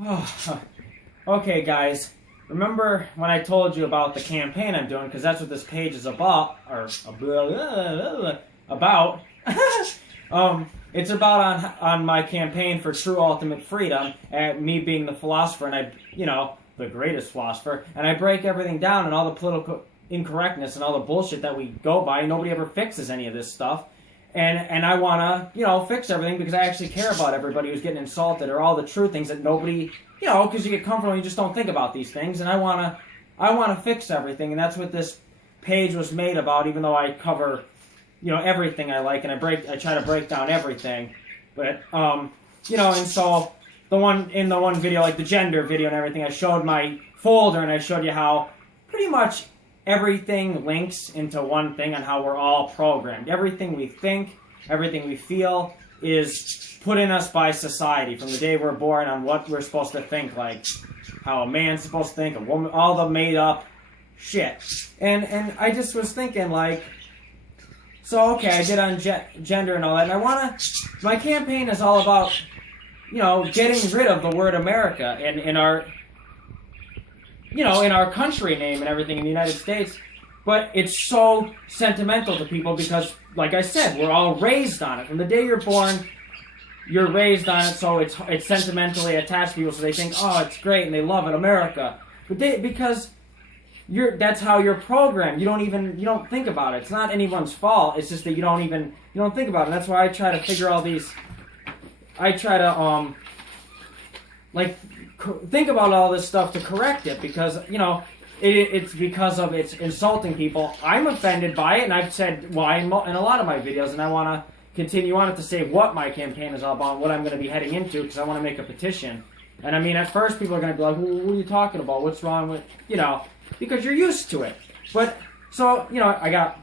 Okay, guys. Remember when I told you about the campaign I'm doing? Because that's what this page is about. About. It's about on my campaign for true ultimate freedom, and me being the philosopher, and the greatest philosopher, and I break everything down and all the political incorrectness and all the bullshit that we go by. Nobody ever fixes any of this stuff. And I want to, fix everything because I actually care about everybody who's getting insulted or all the true things that nobody, because you get comfortable and you just don't think about these things. And I want to fix everything. And that's what this page was made about, even though I cover, everything I like and I try to break down everything. But, and so in the one video, like the gender video and everything, I showed my folder and I showed you how pretty much everything links into one thing on how we're all programmed. Everything we think, everything we feel is put in us by society from the day we're born on what we're supposed to think, like how a man's supposed to think, a woman, all the made up shit. And I just was thinking I did on gender and all that, and my campaign is all about, getting rid of the word America in our country name and everything in the United States, but it's so sentimental to people because, like I said, we're all raised on it. From the day you're born, you're raised on it, so it's sentimentally attached to people, so they think, oh, it's great, and they love it, America. But because that's how you're programmed. You don't think about it. It's not anyone's fault. It's just that you don't think about it. And that's why I try to figure all these. I try to think about all this stuff to correct it because it's because of it's insulting people. I'm offended by it, and I've said why in a lot of my videos, and I want to continue on it to say what my campaign is all about, and what I'm going to be heading into, because I want to make a petition. And I mean, at first people are going to be like, "What are you talking about? What's wrong with Because you're used to it. But so I got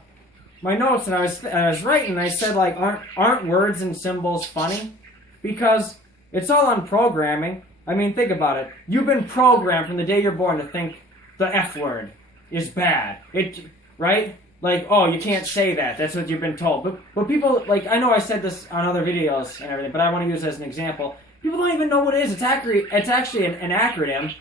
my notes, and I was writing, and I said aren't words and symbols funny? Because it's all on programming. I mean, think about it. You've been programmed from the day you're born to think the F word is bad. Right? Oh, you can't say that. That's what you've been told. But people, I know I said this on other videos and everything, but I want to use it as an example. People don't even know what it is. It's actually an acronym,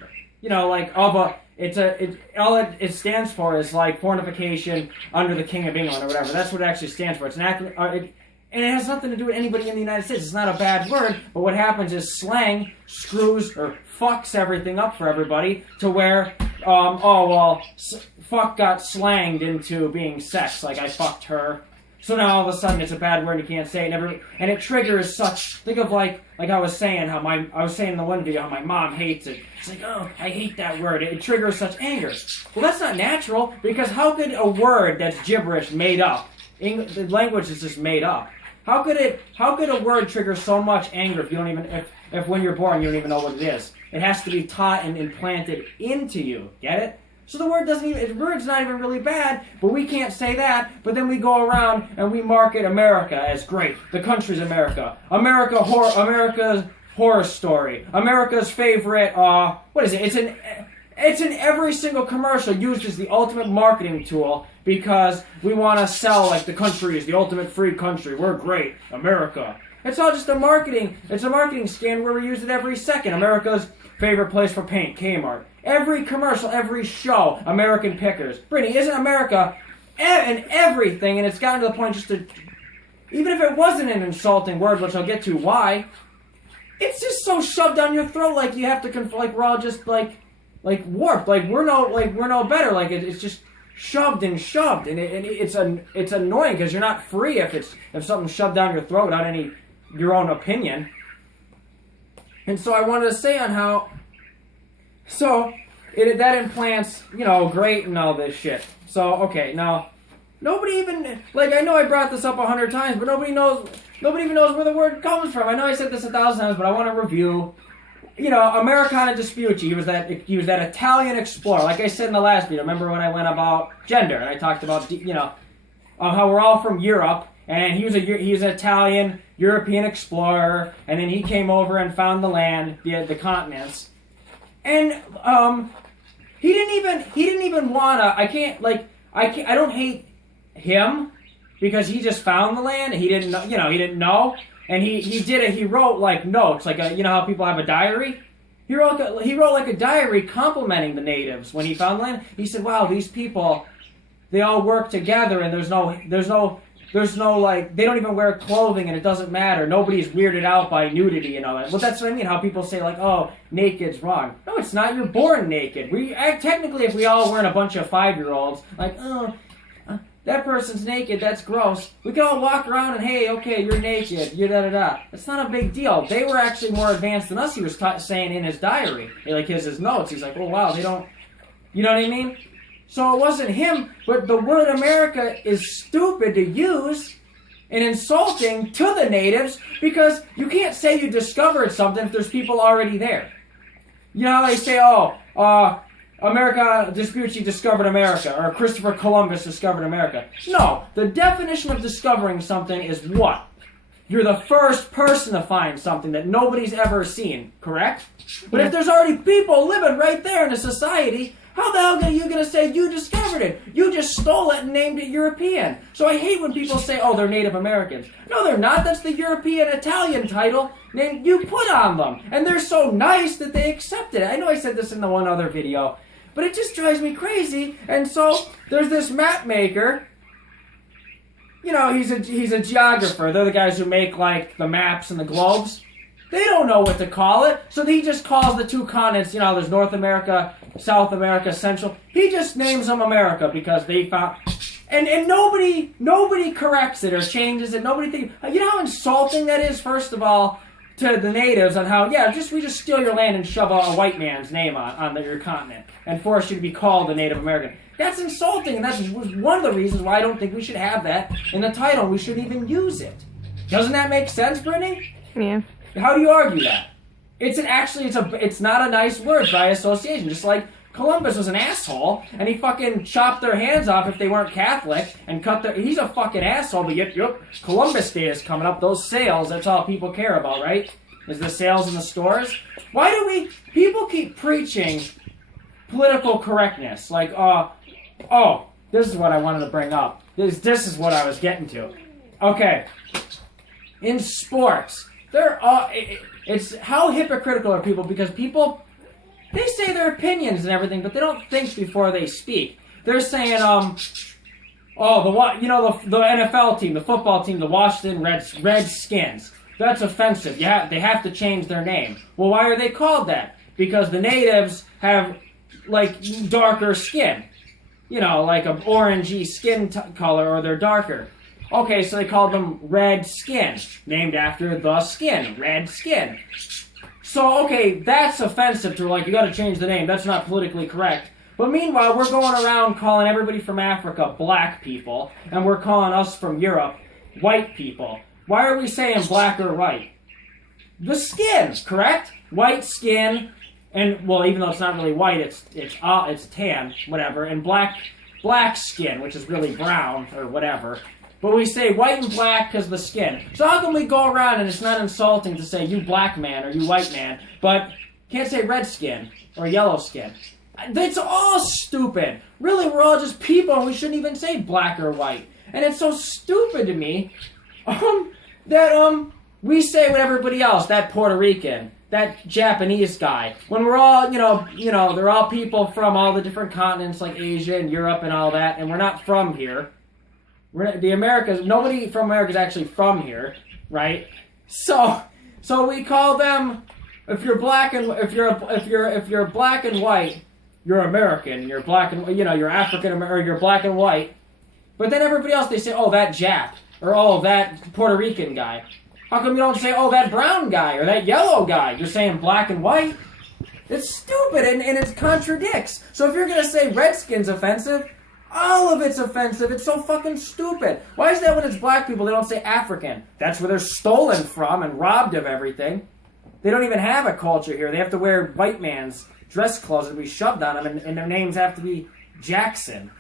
all it stands for is fornication under the King of England or whatever. That's what it actually stands for. It's an acronym. And it has nothing to do with anybody in the United States. It's not a bad word, but what happens is slang screws or fucks everything up for everybody to where, fuck got slanged into being sex. I fucked her. So now all of a sudden it's a bad word, you can't say it. And it triggers such, think of like I was saying, I was saying in the one video how my mom hates it. It's oh, I hate that word. It triggers such anger. Well, that's not natural, because how could a word that's gibberish made up, the language is just made up, how could a word trigger so much anger if when you're born you don't even know what it is? It has to be taught and implanted into you. Get it? So the word's not even really bad, but we can't say that. But then we go around and we market America as great. The country's America. America's horror story. America's favorite, what is it? It's in every single commercial, used as the ultimate marketing tool, because we want to sell the country is the ultimate free country. We're great. America. It's all just it's a marketing scam where we use it every second. America's favorite place for paint, Kmart. Every commercial, every show, American Pickers. Brittany, isn't America in everything? And it's gotten to the point even if it wasn't an insulting word, which I'll get to why, it's just so shoved down your throat, you have to we're all just warped, we're no better, it's just shoved, and it's annoying because you're not free if something's shoved down your throat without your own opinion. And so I wanted to say on how that implants great and all this shit. So okay, now nobody even I know I brought this up 100 times, but nobody even knows where the word comes from. I know I said this 1,000 times, but I want to review. Americana Vespucci, he was that Italian explorer. Like I said in the last video, remember when I went about gender and I talked about how we're all from Europe, and he was an Italian European explorer, and then he came over and found the land, the continents, and he didn't even wanna. I don't hate him because he just found the land and he didn't know. And he wrote notes, how people have a diary. He wrote like a diary complimenting the natives when he found land. He said, "Wow, these people, they all work together, and there's no like, they don't even wear clothing, and it doesn't matter. Nobody's weirded out by nudity and all that." Well, that's what I mean. How people say like, "Oh, naked's wrong." No, it's not. You're born naked. Technically, if we all weren't a bunch of 5-year-olds, like, "Oh, that person's naked, that's gross," we could all walk around and, "Hey, okay, you're naked, you're da-da-da." It's not a big deal. They were actually more advanced than us, he was saying in his diary. Like his notes. He's like, "Oh, wow, they don't..." You know what I mean? So it wasn't him, but the word America is stupid to use and insulting to the natives because you can't say you discovered something if there's people already there. You know how they say, America Vespucci discovered America, or Christopher Columbus discovered America. No, the definition of discovering something is what? You're the first person to find something that nobody's ever seen, correct? But if there's already people living right there in a society, how the hell are you going to say you discovered it? You just stole it and named it European. So I hate when people say, "Oh, they're Native Americans." No, they're not. That's the European Italian title name you put on them. And they're so nice that they accepted it. I know I said this in the one other video, but it just drives me crazy. And so there's this map maker. You know, he's a geographer. They're the guys who make, like, the maps and the globes. They don't know what to call it, so he just calls the two continents, you know, there's North America, South America, Central. He just names them America because they found... And nobody corrects it or changes it. Nobody thinks... You know how insulting that is, first of all, to the natives on how, we just steal your land and shove a white man's name on your continent and force you to be called a Native American. That's insulting, and that's one of the reasons why I don't think we should have that in the title. We shouldn't even use it. Doesn't that make sense, Brittany? Yeah. How do you argue that? It's not a nice word by association. Just like Columbus was an asshole, and he fucking chopped their hands off if they weren't Catholic, and he's a fucking asshole, but yet, Columbus Day is coming up. Those sales, that's all people care about, right? Is the sales in the stores? Why do people keep preaching political correctness? Like, this is what I wanted to bring up. This is what I was getting to. Okay. In sports, it's how hypocritical are people, because people, they say their opinions and everything, but they don't think before they speak. They're saying, the NFL team, the football team, the Washington Redskins. That's offensive. They have to change their name. Well, why are they called that? Because the natives have, like, darker skin. You know, like an orangey skin color, or they're darker. Okay, so they called them Red Skin, named after the skin, Red Skin. So, okay, that's offensive to, like, you gotta change the name. That's not politically correct. But meanwhile, we're going around calling everybody from Africa black people, and we're calling us from Europe white people. Why are we saying black or white? The skin, correct? White skin, and, well, even though it's not really white, it's tan, whatever, and black skin, which is really brown, or whatever. But we say white and black because of the skin. So how can we go around and it's not insulting to say you black man or you white man, but can't say red skin or yellow skin? It's all stupid. Really, we're all just people, and we shouldn't even say black or white. And it's so stupid to me that we say what everybody else, that Puerto Rican, that Japanese guy, when we're all, you know, they're all people from all the different continents like Asia and Europe and all that, and we're not from here. Nobody from America is actually from here, right? So we call them, if you're black and white, you're American. You're black and you're African or you're black and white. But then everybody else, they say, "Oh, that Jap," or "Oh, that Puerto Rican guy." How come you don't say, "Oh, that brown guy," or "that yellow guy"? You're saying black and white. It's stupid and it contradicts. So if you're gonna say Redskin's offensive, all of it's offensive. It's so fucking stupid. Why is that when it's black people, they don't say African? That's where they're stolen from and robbed of everything. They don't even have a culture here. They have to wear white man's dress clothes that we shoved on them, and their names have to be Jackson.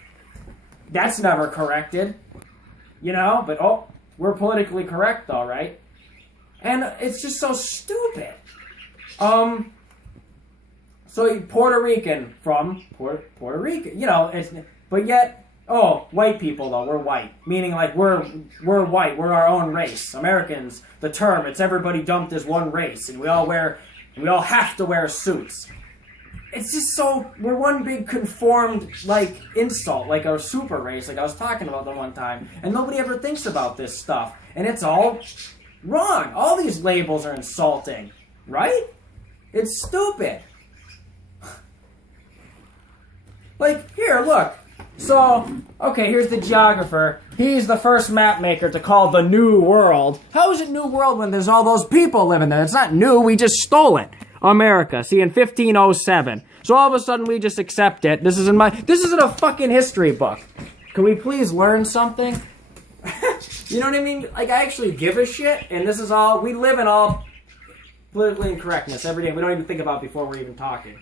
That's never corrected. But we're politically correct though, right? And it's just so stupid. So Puerto Rican from Puerto Rican, but yet, white people though, we're white. Meaning like we're white, we're our own race. Americans, the term, it's everybody dumped as one race, and we all wear We all have to wear suits. It's just so, we're one big conformed, like, insult, like a super race, like I was talking about the one time. And nobody ever thinks about this stuff. And it's all wrong. All these labels are insulting, right? It's stupid. Like, here, look. So, okay, here's the geographer. He's the first map maker to call the New World. How is it New World when there's all those people living there? It's not new, we just stole it. America, see, in 1507. So all of a sudden we just accept it. This isn't a fucking history book. Can we please learn something? You know what I mean? Like, I actually give a shit, and this is all, we live in all politically incorrectness every day. We don't even think about it before we're even talking.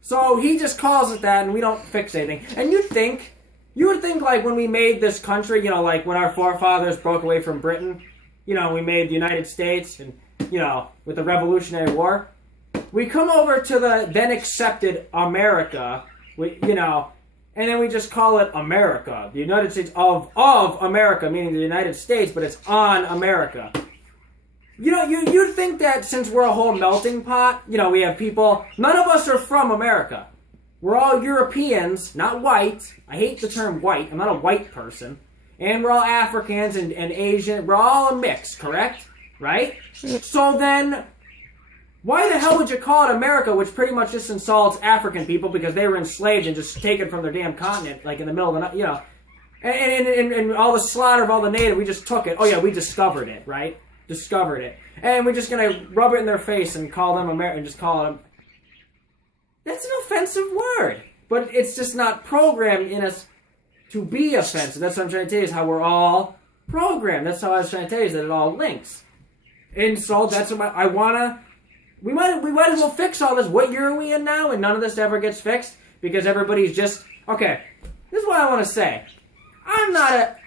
So he just calls it that, and we don't fix anything. And you would think, like, when we made this country, you know, like when our forefathers broke away from Britain, you know, we made the United States, and, you know, with the Revolutionary War, we come over to the then accepted America, you know, and then we just call it America. The United States of America, meaning the United States, but it's on America. You know, you'd think that since we're a whole melting pot, you know, we have people, none of us are from America. We're all Europeans, not white. I hate the term white. I'm not a white person. And we're all Africans and Asian. We're all a mix, correct? Right? So then, why the hell would you call it America, which pretty much just insults African people because they were enslaved and just taken from their damn continent, like in the middle of the night, you know. And all the slaughter of all the native, we just took it. Oh yeah, we discovered it, right? Discovered it. And we're just going to rub it in their face and call them American, just call them. That's an offensive word. But it's just not programmed in us to be offensive. That's what I'm trying to tell you, is how we're all programmed. That's how I was trying to tell you, is that it all links. And so that's what I want to, we might as well fix all this. What year are we in now? And none of this ever gets fixed because everybody's just, okay, this is what I want to say. I'm not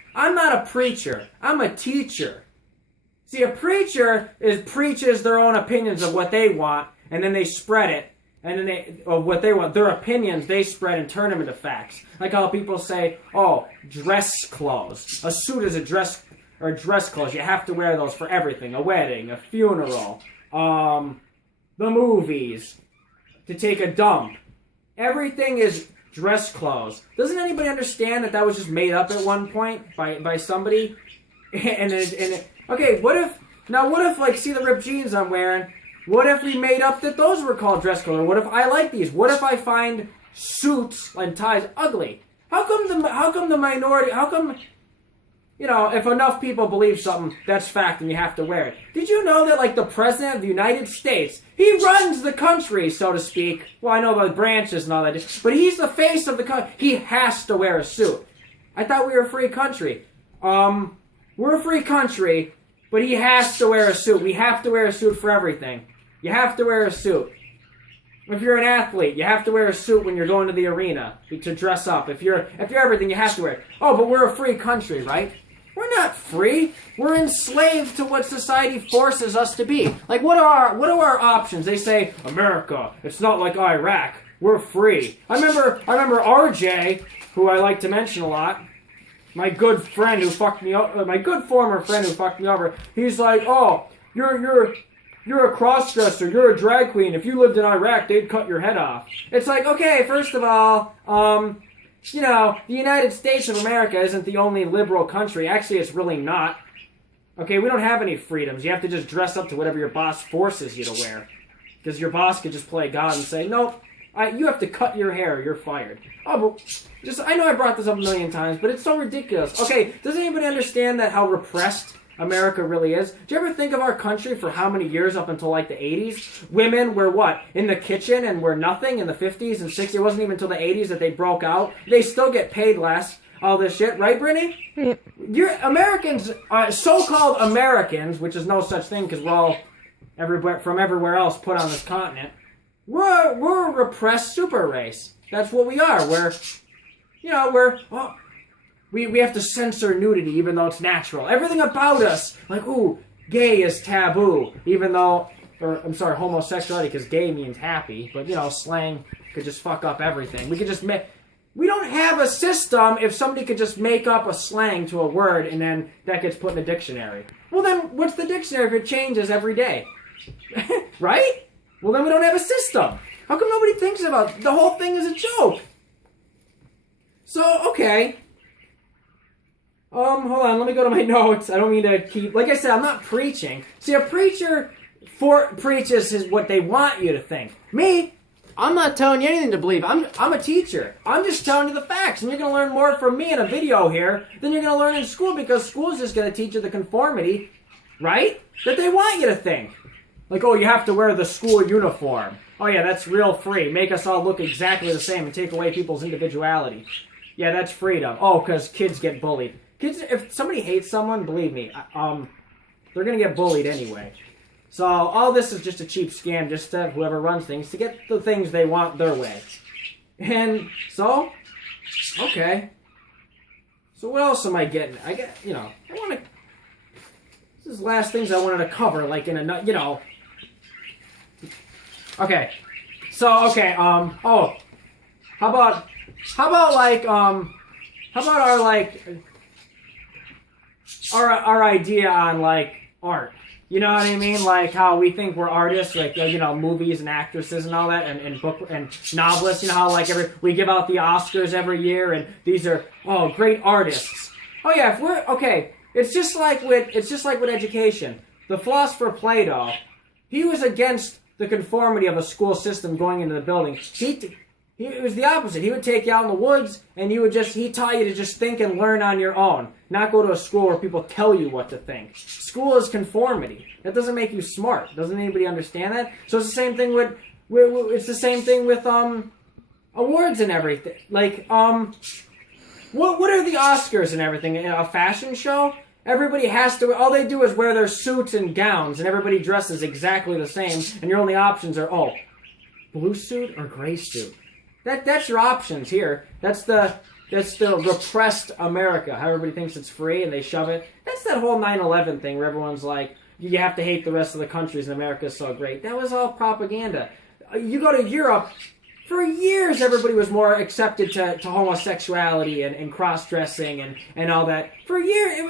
a preacher. I'm a teacher. See, a preacher preaches their own opinions of what they want, and then they spread it, and then of what they want. Their opinions, they spread and turn them into facts. Like how people say, oh, dress clothes. A suit is a dress clothes. You have to wear those for everything. A wedding, a funeral, the movies, to take a dump. Everything is dress clothes. Doesn't anybody understand that was just made up at one point by somebody? Okay, what if, like, see the ripped jeans I'm wearing, what if we made up that those were called dress clothes? Or what if I like these? What if I find suits and ties ugly? How come the minority, you know, if enough people believe something, that's fact and you have to wear it. Did you know that, like, the President of the United States, he runs the country, so to speak. Well, I know about branches and all that, but he's the face of the country. He has to wear a suit. I thought we were a free country. We're a free country, but he has to wear a suit. We have to wear a suit for everything. You have to wear a suit. If you're an athlete, you have to wear a suit when you're going to the arena to dress up. If you're everything, you have to wear it. Oh, but we're a free country, right? We're not free. We're enslaved to what society forces us to be. Like, what are our options? They say, America, it's not like Iraq. We're free. I remember RJ, who I like to mention a lot, my good friend who fucked me up, my good former friend who fucked me over, he's like, oh, you're a cross-dresser, you're a drag queen. If you lived in Iraq, they'd cut your head off. It's like, okay, first of all, you know, the United States of America isn't the only liberal country. Actually, it's really not. Okay, we don't have any freedoms. You have to just dress up to whatever your boss forces you to wear. Because your boss could just play God and say, nope, you have to cut your hair, you're fired. Oh, but I know I brought this up a million times, but it's so ridiculous. Okay, does anybody understand that how repressed America really is? Do you ever think of our country for how many years up until like the 80s? Women were what? In the kitchen and were nothing in the 50s and 60s. It wasn't even until the 80s that they broke out. They still get paid less. All this shit, right, Brittany? You're Americans, so-called Americans, which is no such thing because we're all from everywhere else put on this continent. We're a repressed super race. That's what we are. We have to censor nudity even though it's natural. Everything about us, like, ooh, gay is taboo, even though, homosexuality, because gay means happy, but, you know, slang could just fuck up everything. We don't have a system if somebody could just make up a slang to a word and then that gets put in the dictionary. Well, then, what's the dictionary if it changes every day? Right? Well, then we don't have a system. How come nobody thinks about the whole thing is a joke? So, okay. Hold on, let me go to my notes. I don't mean to keep... Like I said, I'm not preaching. See, a preacher preaches is what they want you to think. Me, I'm not telling you anything to believe. I'm a teacher. I'm just telling you the facts. And you're going to learn more from me in a video here than you're going to learn in school, because school's just going to teach you the conformity, right? That they want you to think. Like, oh, you have to wear the school uniform. Oh, yeah, that's real free. Make us all look exactly the same and take away people's individuality. Yeah, that's freedom. Oh, because kids get bullied. Kids, if somebody hates someone, believe me, they're going to get bullied anyway. So all this is just a cheap scam, just to whoever runs things, to get the things they want their way. And so, okay. So what else am I getting? I want to... This is the last things I wanted to cover, like in a, Okay. So, okay, how about our idea on, like, art? You know what I mean? Like how we think we're artists, like, movies and actresses and all that, and book and novelists. You know how like we give out the Oscars every year, and these are great artists. Oh yeah, if we're okay, it's just like with education. The philosopher Plato, he was against the conformity of a school system going into the building. It was the opposite. He would take you out in the woods, and he taught you to just think and learn on your own, not go to a school where people tell you what to think. School is conformity. That doesn't make you smart. Doesn't anybody understand that? So it's the same thing with awards and everything. Like what are the Oscars and everything? A fashion show? Everybody has to. All they do is wear their suits and gowns, and everybody dresses exactly the same. And your only options are blue suit or gray suit. That's your options here. That's the repressed America. How everybody thinks it's free and they shove it. That's that whole 9/11 thing where everyone's like, you have to hate the rest of the countries and America's so great. That was all propaganda. You go to Europe, for years everybody was more accepted to homosexuality and cross-dressing and all that. For years,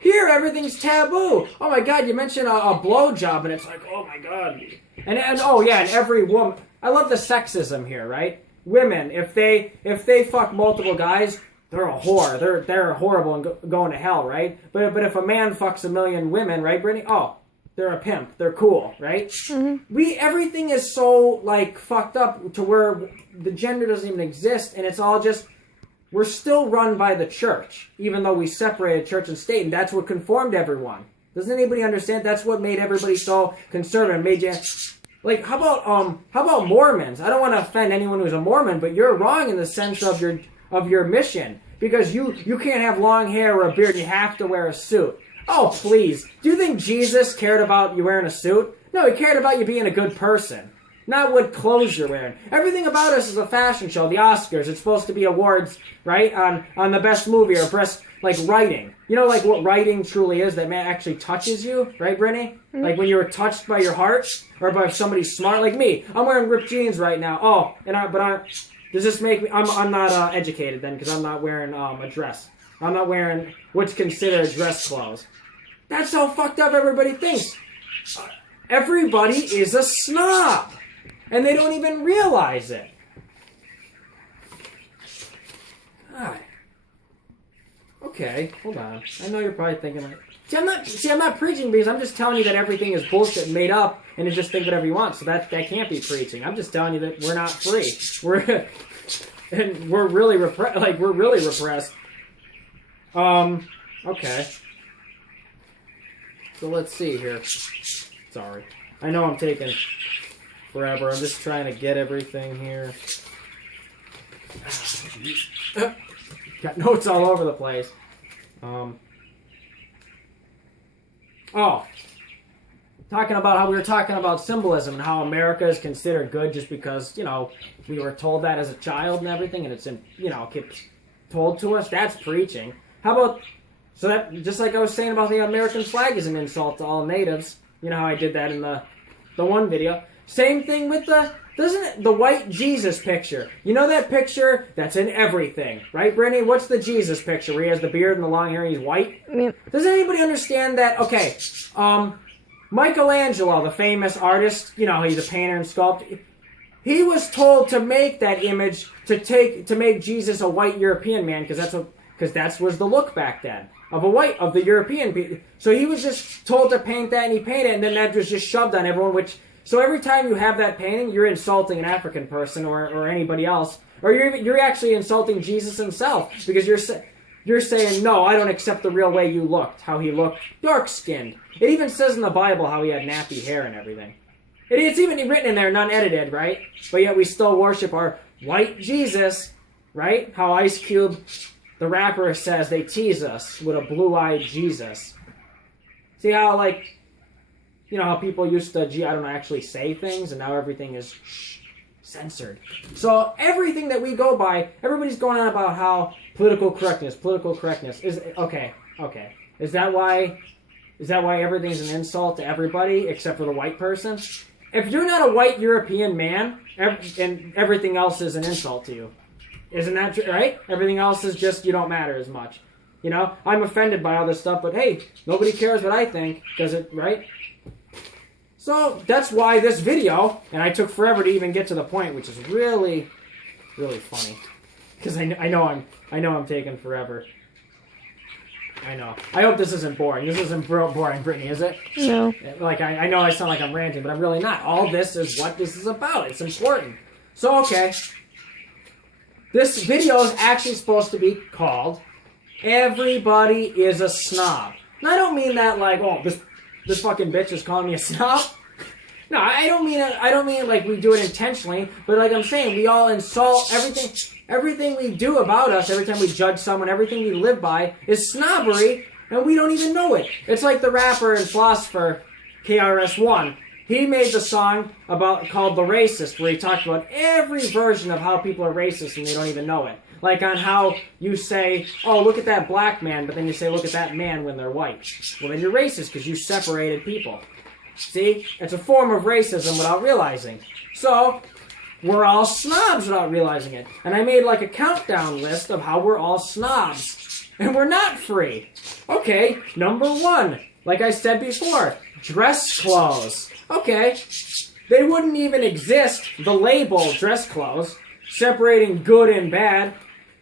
here everything's taboo. Oh my God, you mention a blowjob and it's like, oh my God. And every woman. I love the sexism here, right? Women, if they fuck multiple guys, they're a whore. They're horrible and going to hell, right? But if a man fucks a million women, right, Brittany? Oh, they're a pimp. They're cool, right? Mm-hmm. Everything is so like fucked up to where the gender doesn't even exist, and it's all just we're still run by the church, even though we separated church and state, and that's what conformed everyone. Doesn't anybody understand? That's what made everybody so conservative. Made you. Like, how about Mormons? I don't want to offend anyone who's a Mormon, but you're wrong in the sense of your mission. Because you can't have long hair or a beard, you have to wear a suit. Oh, please. Do you think Jesus cared about you wearing a suit? No, he cared about you being a good person. Not what clothes you're wearing. Everything about us is a fashion show. The Oscars, it's supposed to be awards, right? On the best movie or best, like, writing. You know, like, what writing truly is that actually touches you, right, Brittany? Mm-hmm. Like, when you were touched by your heart or by somebody smart, like me. I'm wearing ripped jeans right now. Does this make me... I'm not educated then because I'm not wearing a dress. I'm not wearing what's considered dress clothes. That's how fucked up everybody thinks. Everybody is a snob. And they don't even realize it. God. Okay, hold on. I know you're probably thinking like... I'm not preaching because I'm just telling you that everything is bullshit and made up and you just think whatever you want. So that can't be preaching. I'm just telling you that we're not free. We're really repressed. Okay. So let's see here. Sorry. I know I'm taking forever. I'm just trying to get everything here. Got notes all over the place. Talking about how we were talking about symbolism and how America is considered good just because, we were told that as a child and everything, and it's, told to us. That's preaching. How about, so that, just like I was saying about the American flag is an insult to all natives. You know how I did that in the one video. Same thing with the white Jesus picture. You know that picture that's in everything, right, Brittany? What's the Jesus picture where he has the beard and the long hair and he's white? Yeah. Does anybody understand that? Okay, Michelangelo, the famous artist, you know, he's a painter and sculptor. He was told to make that image to make Jesus a white European man because that was the look back then of the European people. So he was just told to paint that, and he painted it, and then that was just shoved on everyone. So every time you have that painting, you're insulting an African person or anybody else, or you're actually insulting Jesus himself because you're saying, no, I don't accept the real way you looked, how he looked dark skinned. It even says in the Bible how he had nappy hair and everything. It's even written in there, non-edited, right? But yet we still worship our white Jesus, right? How Ice Cube, the rapper, says they tease us with a blue-eyed Jesus. See how, like, you know, how people used to, actually say things, and now everything is censored. So everything that we go by, everybody's going on about how political correctness is, okay. Is that why everything's an insult to everybody except for the white person? If you're not a white European man, and everything else is an insult to you. Isn't that true, right? Everything else is just, you don't matter as much. You know, I'm offended by all this stuff, but hey, nobody cares what I think, does it, right? So that's why this video, and I took forever to even get to the point, which is really, really funny. Because I know I'm taking forever. I know. I hope this isn't boring. This isn't boring, Brittany, is it? No. Like, I know I sound like I'm ranting, but I'm really not. All this is what this is about. It's important. So, okay. This video is actually supposed to be called Everybody is a Snob. Now, I don't mean that like, oh, this fucking bitch is calling me a snob. No, I don't mean it like we do it intentionally, but like I'm saying, we all insult everything we do about us, every time we judge someone, everything we live by is snobbery, and we don't even know it. It's like the rapper and philosopher KRS-One. He made the song called The Racist, where he talked about every version of how people are racist and they don't even know it. Like on how you say, oh, look at that black man, but then you say, look at that man when they're white. Well, then you're racist because you separated people. See? It's a form of racism without realizing. So, we're all snobs without realizing it. And I made like a countdown list of how we're all snobs. And we're not free. Okay, number 1. Like I said before, dress clothes. Okay, they wouldn't even exist, the label dress clothes, separating good and bad.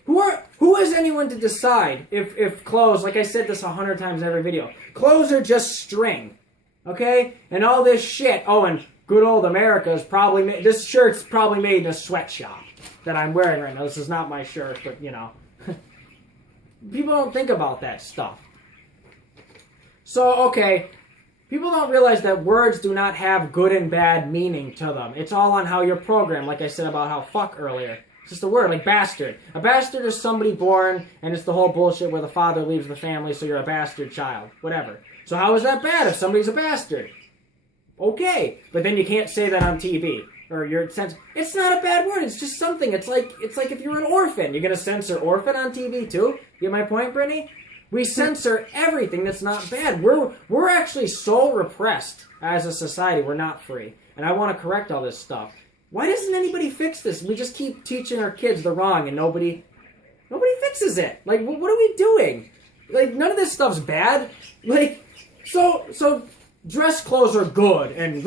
Who is anyone to decide if clothes, like I said this 100 times in every video, clothes are just string. Okay? And all this shit. Oh, and good old America is probably made, this shirt's probably made in a sweatshop that I'm wearing right now. This is not my shirt, but you know. People don't think about that stuff. So, okay, people don't realize that words do not have good and bad meaning to them. It's all on how you're programmed, like I said about how fuck earlier. It's just a word, like bastard. A bastard is somebody born, and it's the whole bullshit where the father leaves the family, so you're a bastard child. Whatever. So how is that bad if somebody's a bastard? Okay, but then you can't say that on TV. Or it's not a bad word, it's just something. It's like if you're an orphan. You're gonna censor orphan on TV too? You get my point, Brittany? We censor everything that's not bad. We're actually so repressed as a society, we're not free. And I want to correct all this stuff. Why doesn't anybody fix this? We just keep teaching our kids the wrong and nobody fixes it. Like, what are we doing? Like, none of this stuff's bad. Like, so dress clothes are good and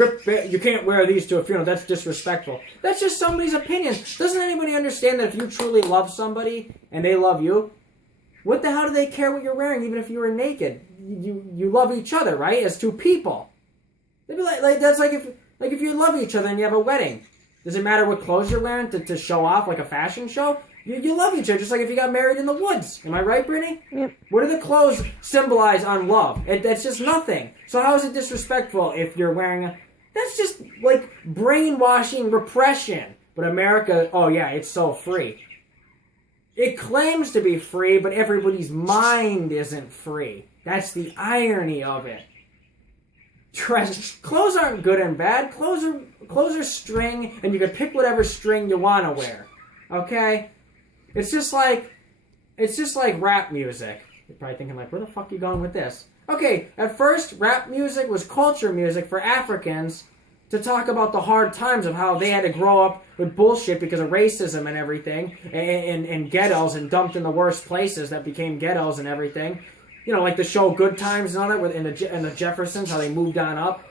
you can't wear these to a funeral. That's disrespectful. That's just somebody's opinion. Doesn't anybody understand that if you truly love somebody and they love you, what the hell do they care what you're wearing even if you were naked? You love each other, right? As two people. They'd be like that's like if you love each other and you have a wedding. Does it matter what clothes you're wearing to show off like a fashion show? You love each other just like if you got married in the woods. Am I right, Brittany? Yep. What do the clothes symbolize on love? That's just nothing. So how is it disrespectful if you're wearing that's just like brainwashing repression. But America, oh yeah, it's so free. It claims to be free, but everybody's mind isn't free. That's the irony of it. Clothes aren't good and bad. Clothes are string, and you can pick whatever string you want to wear. Okay? It's just like rap music. You're probably thinking like, where the fuck are you going with this? Okay, at first, rap music was culture music for Africans to talk about the hard times of how they had to grow up with bullshit because of racism and everything, and ghettos, and dumped in the worst places that became ghettos and everything. You know, like the show Good Times and all that, and the Jeffersons, how they moved on up.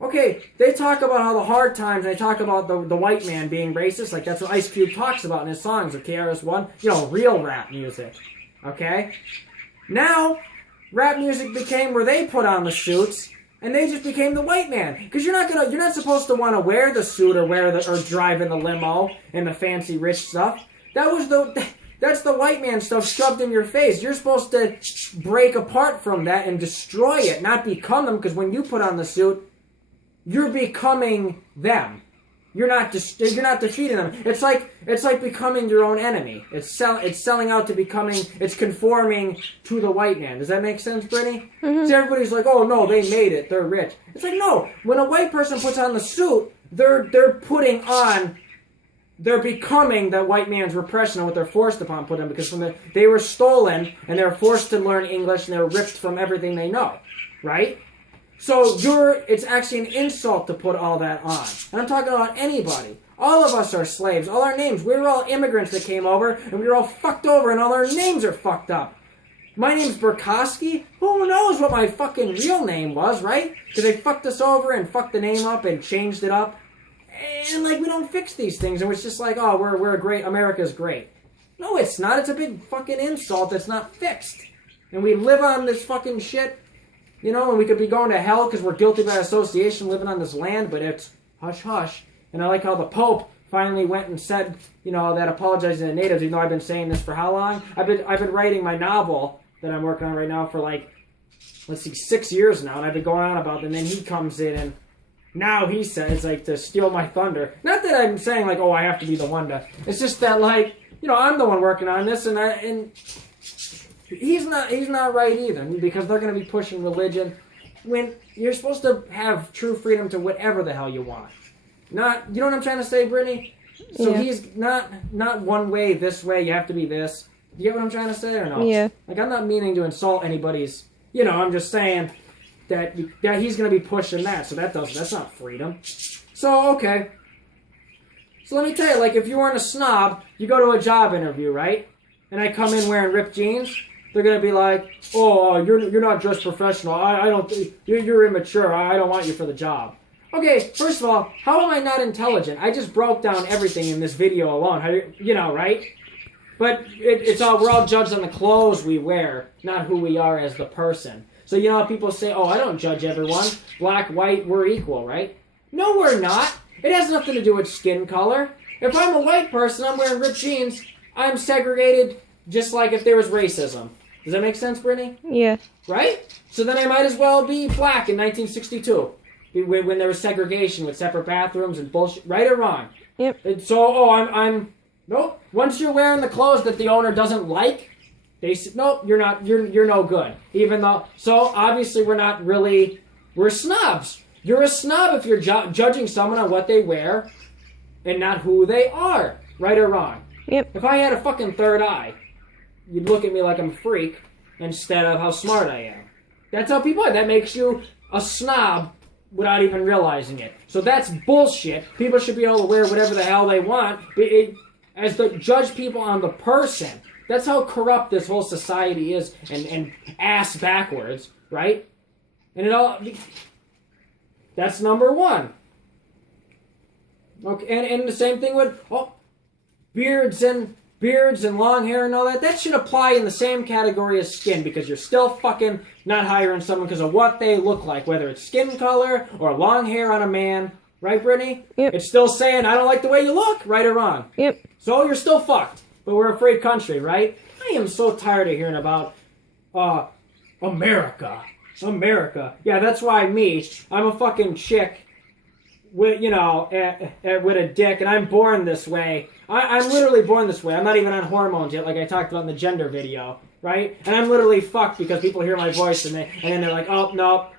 Okay, they talk about how the hard times, they talk about the white man being racist, like that's what Ice Cube talks about in his songs of KRS-One, real rap music, okay? Now, rap music became where they put on the suits, and they just became the white man. Because you're not supposed to want to wear the suit or drive in the limo and the fancy rich stuff. That's the white man stuff shoved in your face. You're supposed to break apart from that and destroy it, not become them, because when you put on the suit, you're becoming them. You're not defeating them. It's like becoming your own enemy. It's selling out to becoming. It's conforming to the white man. Does that make sense, Brittany? Mm-hmm. So everybody's like, oh no, they made it. They're rich. It's like no. When a white person puts on the suit, they're becoming that white man's repression of what they're forced upon put them because they were stolen and they were forced to learn English and they were ripped from everything they know, right? So it's actually an insult to put all that on. And I'm talking about anybody. All of us are slaves. All our names. We were all immigrants that came over, and we were all fucked over, and all our names are fucked up. My name's Burkowski. Who knows what my fucking real name was, right? Because they fucked us over and fucked the name up and changed it up. And, we don't fix these things. And it's just like, oh, we're great. America's great. No, it's not. It's a big fucking insult that's not fixed. And we live on this fucking shit. And we could be going to hell because we're guilty by association living on this land, but it's hush hush. And I like how the Pope finally went and said, that apologizing to natives, even though I've been saying this for how long? I've been writing my novel that I'm working on right now for 6 years now, and I've been going on about it, and then he comes in and now he says, to steal my thunder. Not that I'm saying, I have to be the one to... It's just that, I'm the one working on this, and he's not right either, because they're going to be pushing religion when you're supposed to have true freedom to whatever the hell you want. Not, you know what I'm trying to say, Brittany? So yeah. He's not one way, this way, you have to be this. You get what I'm trying to say or no? Yeah. I'm not meaning to insult anybody's, I'm just saying that he's going to be pushing that, so that's not freedom. So, okay. So let me tell you, if you weren't a snob, you go to a job interview, right? And I come in wearing ripped jeans, they're going to be like, oh, you're not dressed professional. I don't you're immature. I don't want you for the job. Okay, first of all, how am I not intelligent? I just broke down everything in this video alone. Right? But we're all judged on the clothes we wear, not who we are as the person. So how people say, oh, I don't judge everyone. Black, white, we're equal, right? No, we're not. It has nothing to do with skin color. If I'm a white person, I'm wearing ripped jeans, I'm segregated just like if there was racism. Does that make sense, Brittany? Yeah. Right? So then I might as well be black in 1962 when there was segregation with separate bathrooms and bullshit. Right or wrong? Yep. And so, I'm... Nope. Once you're wearing the clothes that the owner doesn't like, they say, nope, you're not. You're no good. Even though... So, obviously, we're snobs. You're a snob if you're judging someone on what they wear and not who they are. Right or wrong? Yep. If I had a fucking third eye, you'd look at me like I'm a freak instead of how smart I am. That's how people are. That makes you a snob without even realizing it. So that's bullshit. People should be able to wear whatever the hell they want judge people on the person. That's how corrupt this whole society is and ass backwards, right? And that's number one. Okay, and the same thing with beards and long hair and all that. That should apply in the same category as skin, because you're still fucking not hiring someone because of what they look like, whether it's skin color or long hair on a man. Right, Brittany? Yep. It's still saying, I don't like the way you look, right or wrong. Yep. So you're still fucked. But we're a free country, right? I am so tired of hearing about America. America. Yeah, that's why I'm a fucking chick with, with a dick, and I'm born this way. I'm literally born this way. I'm not even on hormones yet, like I talked about in the gender video, right? And I'm literally fucked because people hear my voice and then they're like, oh, no,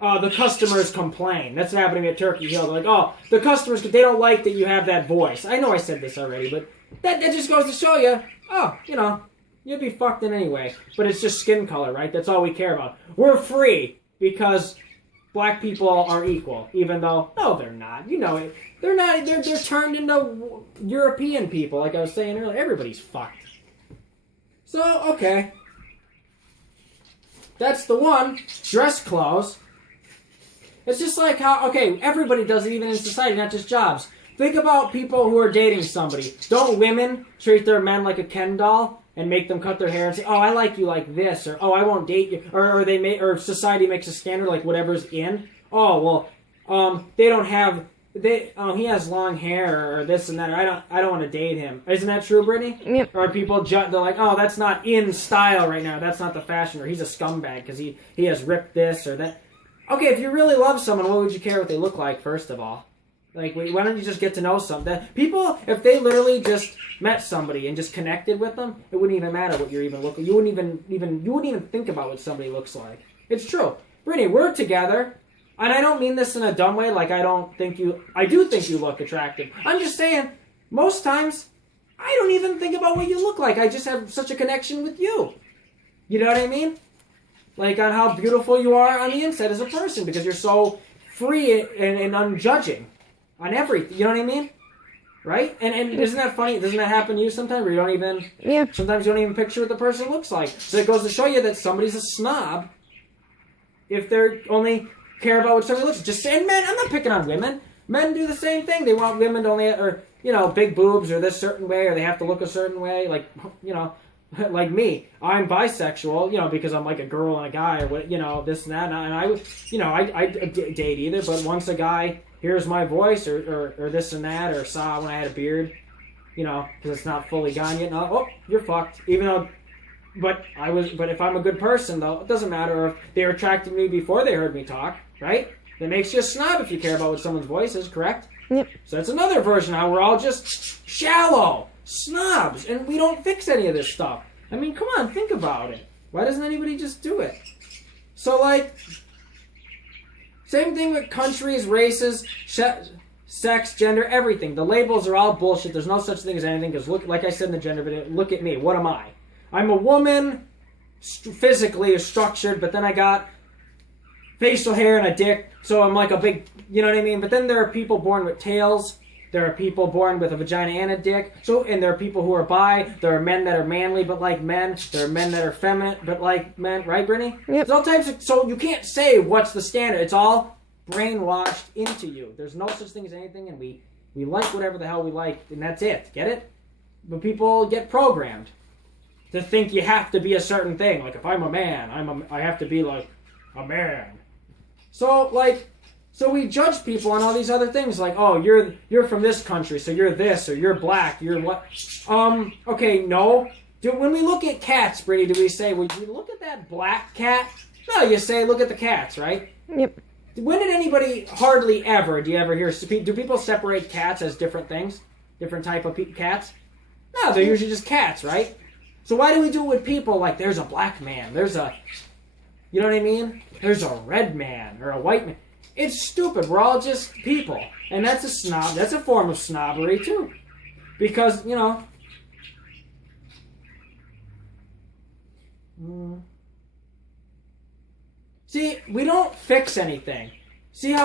the customers complain. That's what happened to me at Turkey Hill. They're like, oh, the customers, they don't like that you have that voice. I know I said this already, but that just goes to show you, you'd be fucked in anyway. But it's just skin color, right? That's all we care about. We're free because black people are equal, even though, no, they're not. You know it. They're not. They're turned into European people, like I was saying earlier. Everybody's fucked. So, okay. That's the one. Dress clothes. It's just like how, okay, everybody does it even in society, not just jobs. Think about people who are dating somebody. Don't women treat their men like a Ken doll and make them cut their hair and say, "Oh, I like you like this," or "Oh, I won't date you," or society makes a standard like whatever's in. Oh, well, they don't have he has long hair or this and that. Or I don't want to date him. Isn't that true, Brittany? Yep. Or people they're like, "Oh, that's not in style right now. That's not the fashion," or "He's a scumbag because he has ripped this or that." Okay, if you really love someone, what would you care what they look like, first of all? Like, why don't you just get to know something? People, if they literally just met somebody and just connected with them, it wouldn't even matter what you're even looking. You wouldn't even think about what somebody looks like. It's true. Brittany, we're together, and I don't mean this in a dumb way. Like, I do think you look attractive. I'm just saying, most times, I don't even think about what you look like. I just have such a connection with you. You know what I mean? Like, on how beautiful you are on the inside as a person, because you're so free and unjudging on everything. You know what I mean? Right? And isn't that funny? Doesn't that happen to you sometimes, where you don't even... Yeah. Sometimes you don't even picture what the person looks like. So it goes to show you that somebody's a snob if they only care about what somebody looks like. Just saying, men, I'm not picking on women. Men do the same thing. They want women to only... Or, big boobs or this certain way, or they have to look a certain way. Like, like me, I'm bisexual, because I'm like a girl and a guy, or this and that, and I would, I date either, but once a guy hears my voice, or this and that, or saw when I had a beard, because it's not fully gone yet, oh, you're fucked, but if I'm a good person, though, it doesn't matter if they were attracted to me before they heard me talk, right? That makes you a snob if you care about what someone's voice is, correct? Yep. So that's another version how we're all just shallow snobs, and we don't fix any of this stuff. I mean, come on, think about it. Why doesn't anybody just do it? So, like, same thing with countries, races, sex, gender, everything. The labels are all bullshit. There's no such thing as anything, because look, like I said in the gender video, look at me. What am I? I'm a woman, physically structured, but then I got facial hair and a dick, so I'm like a big, you know what I mean? But then there are people born with tails. There are people born with a vagina and a dick. And there are people who are bi. There are men that are manly but like men. There are men that are feminine but like men. Right, Brittany? Yep. There's all types of... So you can't say what's the standard. It's all brainwashed into you. There's no such thing as anything, and we like whatever the hell we like, and that's it. Get it? But people get programmed to think you have to be a certain thing. Like, if I'm a man, I have to be like a man. So we judge people on all these other things, like, oh, you're from this country, so you're this, or you're black, you're what? Okay, no. When we look at cats, Brady, do we say, would you look at that black cat? No, you say, look at the cats, right? Yep. When did anybody, hardly ever, do you ever hear, do people separate cats as different things? Different type of cats? No, they're usually just cats, right? So why do we do it with people like, there's a black man, there's a, you know what I mean? There's a red man, or a white man. It's stupid. We're all just people. And that's a snob. That's a form of snobbery, too. Because, See, we don't fix anything. See how